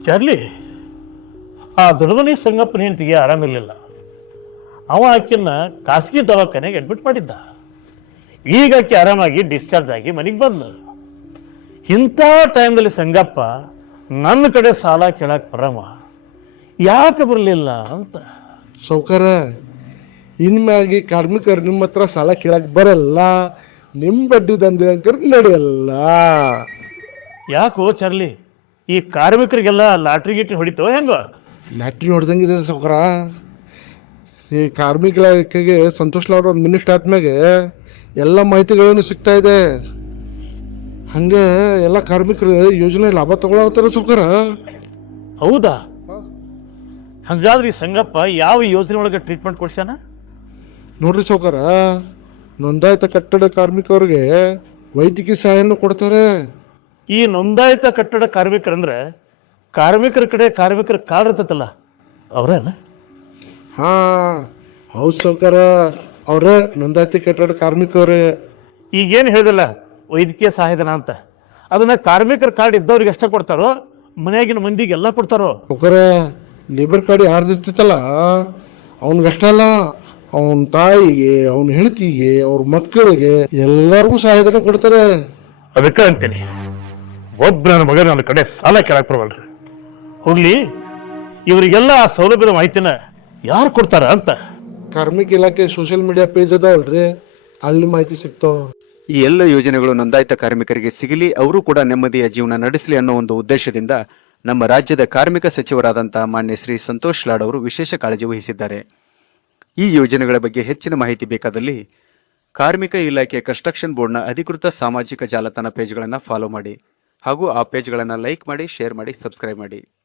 Charlie, ಆ ದೊಡ್ಡಮನಿ ಸಂಗಪ್ಪನ ಹೆಂಡತಿಗೆ ಆರಾಮಿರಲಿಲ್ಲ. ಅವ ಆಕಿನ ಖಾಸಗಿ ದವಾಖಾನೆಗೆ ಅಡ್ಮಿಟ್ ಮಾಡಿದ್ದ. ಈಗ ಆಕೆ ಆರಾಮಾಗಿ ಡಿಸ್ಚಾರ್ಜ್ ಆಗಿ ಮನೆಗೆ ಬಂದ್ಲು. ಇಂಥ ಟೈಮ್ದಲ್ಲಿ ಸಂಗಪ್ಪ ನನ್ನ ಕಡೆ ಸಾಲ ಕೇಳಕ್ಕೆ ಬರವ ಯಾಕೆ ಬರಲಿಲ್ಲ ಅಂತ. ಸೌಕರ ಇನ್ಮ್ಯಾಗಿ ಕಾರ್ಮಿಕರು ನಿಮ್ಮ ಹತ್ರ ಸಾಲ ಕೇಳಕ್ಕೆ ಬರಲ್ಲ, ನಿಮ್ಮ ಬಡ್ಡಿ ದಂಧೆ ಅಂಕರ್ ನಡೆಯಲ್ಲ. ಯಾಕೋ ಚಾರ್ಲಿ, ಈ ಕಾರ್ಮಿಕರಿಗೆಲ್ಲ ಲಾಟ್ರಿ ಗೀಟ್ರಿ ಹೊಡಿತೋ ಹೆಂಗೋ? ಲ್ಯಾಟ್ರಿ ಹೊಡೆದಂಗಿದೆ ಸೌಕರ. ಈ ಕಾರ್ಮಿಕ ಇಲಾಖೆಗೆ ಸಂತೋಷ್ ಲಾಡ್ ಅವ್ರ ಮಿನಿಸ್ಟರ್ ಆದ್ಮ್ಯಾಗೆ ಎಲ್ಲ ಮಾಹಿತಿಗಳನ್ನು ಸಿಗ್ತಾ ಇದೆ. ಹಂಗೆ ಎಲ್ಲ ಕಾರ್ಮಿಕರು ಯೋಜನೆ ಲಾಭ ತಗೊಳತ್ತಾರ ಸೌಕರ. ಹೌದಾ? ಹಂಗಾದ್ರೆ ಈ ಸಂಗಪ್ಪ ಯಾವ ಯೋಜನೆ ಒಳಗೆ ಟ್ರೀಟ್ಮೆಂಟ್ ಕೊಡ್ಸ್ಯಾನ? ನೋಡ್ರಿ ಸೌಕರ, ನೋಂದಾಯಿತ ಕಟ್ಟಡ ಕಾರ್ಮಿಕರಿಗೆ ವೈದ್ಯಕೀಯ ಸಹಾಯನೂ ಕೊಡ್ತಾರೆ. ಈ ನೋಂದಾಯಿತ ಕಟ್ಟಡ ಕಾರ್ಮಿಕರಂದ್ರೆ ಕಾರ್ಮಿಕರ ಕಡೆ ಕಾರ್ಮಿಕರ ಕಾರ್ಡ್ ಇರ್ತೈತಲ್ಲ ಅವ್ರೇನ? ಹಾ ಹೌದು ಸೌಕರ, ಅವ್ರೇ ನೋಂದಾಯಿತ ಕಟ್ಟಡ ಕಾರ್ಮಿಕರೇ. ಈಗೇನು ಹೇಳಿದಲ್ಲ ವೈದ್ಯಕೀಯ ಸಹಾಯಧನ ಅಂತ, ಅದನ್ನ ಕಾರ್ಮಿಕರ ಕಾರ್ಡ್ ಇದ್ದವ್ರಿಗೆ ಅಷ್ಟೇ ಕೊಡ್ತಾರೋ ಮನೆಯಾಗಿನ ಮಂದಿಗೆ ಎಲ್ಲ ಕೊಡ್ತಾರೋ? ಸೌಕರ, ಲೇಬರ್ ಕಾರ್ಡ್ ಯಾರ್ದು ಇರ್ತೈತಲ್ಲ ಅವ್ನಿಗಷ್ಟೇ ಅಲ್ಲ, ಅವನ ತಾಯಿಗೆ, ಅವನ ಹೆಂಡತಿಗೆ, ಅವ್ರ ಮಕ್ಕಳಿಗೆ ಎಲ್ಲರಿಗೂ ಸಹಾಯಧನ ಕೊಡ್ತಾರೆ. ಅದಕ್ಕೆ ಅಂತೀನಿ, ಒಬ್ಬ ನನ್ನ ಮಗ ನನ್ನ ಕಡೆ ಸಾಲ ಕೇಳಕ್ ಬರವಲ್ರಿ. ಹೋಗ್ಲಿ, ಇವರಿಗೆಲ್ಲ ಆ ಸೌಲಭ್ಯದ ಮಾಹಿತಿನ ಯಾರು ಕೊಡ್ತಾರ ಅಂತ. ಕಾರ್ಮಿಕ ಇಲಾಖೆ ಸೋಷಿಯಲ್ ಮೀಡಿಯಾ ಪೇಜ್ ಅದಾವಲ್ರಿ, ಅಲ್ಲಿ ಮಾಹಿತಿ ಸಿಗ್ತಾವ. ಈ ಎಲ್ಲ ಯೋಜನೆಗಳು ನೋಂದಾಯಿತ ಕಾರ್ಮಿಕರಿಗೆ ಸಿಗಲಿ, ಅವರು ಕೂಡ ನೆಮ್ಮದಿಯ ಜೀವನ ನಡೆಸಲಿ ಅನ್ನೋ ಒಂದು ಉದ್ದೇಶದಿಂದ ನಮ್ಮ ರಾಜ್ಯದ ಕಾರ್ಮಿಕ ಸಚಿವರಾದಂತಹ ಮಾನ್ಯ ಶ್ರೀ ಸಂತೋಷ್ ಲಾಡ್ ಅವರು ವಿಶೇಷ ಕಾಳಜಿ ವಹಿಸಿದ್ದಾರೆ. ಈ ಯೋಜನೆಗಳ ಬಗ್ಗೆ ಹೆಚ್ಚಿನ ಮಾಹಿತಿ ಬೇಕಾದಲ್ಲಿ ಕಾರ್ಮಿಕ ಇಲಾಖೆ ಕನ್ಸ್ಟ್ರಕ್ಷನ್ ಬೋರ್ಡ್ನ ಅಧಿಕೃತ ಸಾಮಾಜಿಕ ಜಾಲತಾಣ ಪೇಜ್ಗಳನ್ನು ಫಾಲೋ ಮಾಡಿ ಹಾಗೂ ಆ ಪೇಜ್ಗಳನ್ನು ಲೈಕ್ ಮಾಡಿ, ಶೇರ್ ಮಾಡಿ, ಸಬ್ಸ್ಕ್ರೈಬ್ ಮಾಡಿ.